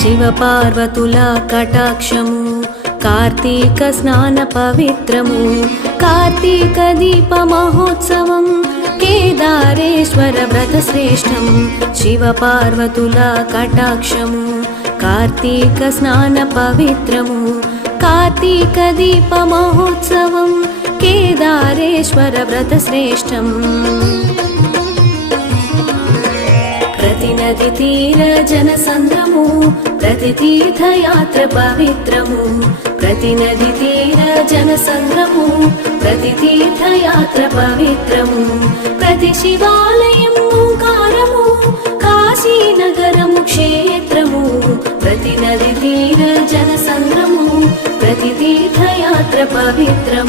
శివ పార్వతుల కటాక్షము కార్తీక స్నాన పవిత్రము కార్తీక దీప మహోత్సవం కేదారేశ్వర వ్రత శ్రేష్టం శివ పార్వతుల కటాక్షము కార్తీక స్నాన పవిత్రము కార్తీక దీప మహోత్సవం కేదారేశ్వర వ్రత శ్రేష్టం ప్రతి నది తీర జనసంద్రము ప్రతి తీర్థయాత్ర పవిత్రము ప్రతి నది తీర జనసంద్రము ప్రతి తీర్థయాత్ర పవిత్రము ప్రతి శివాలయం ఓంకారము కాశీనగరము క్షేత్రము ప్రతి నది తీర జనసంద్రము ప్రతి తీర్థయాత్ర పవిత్రము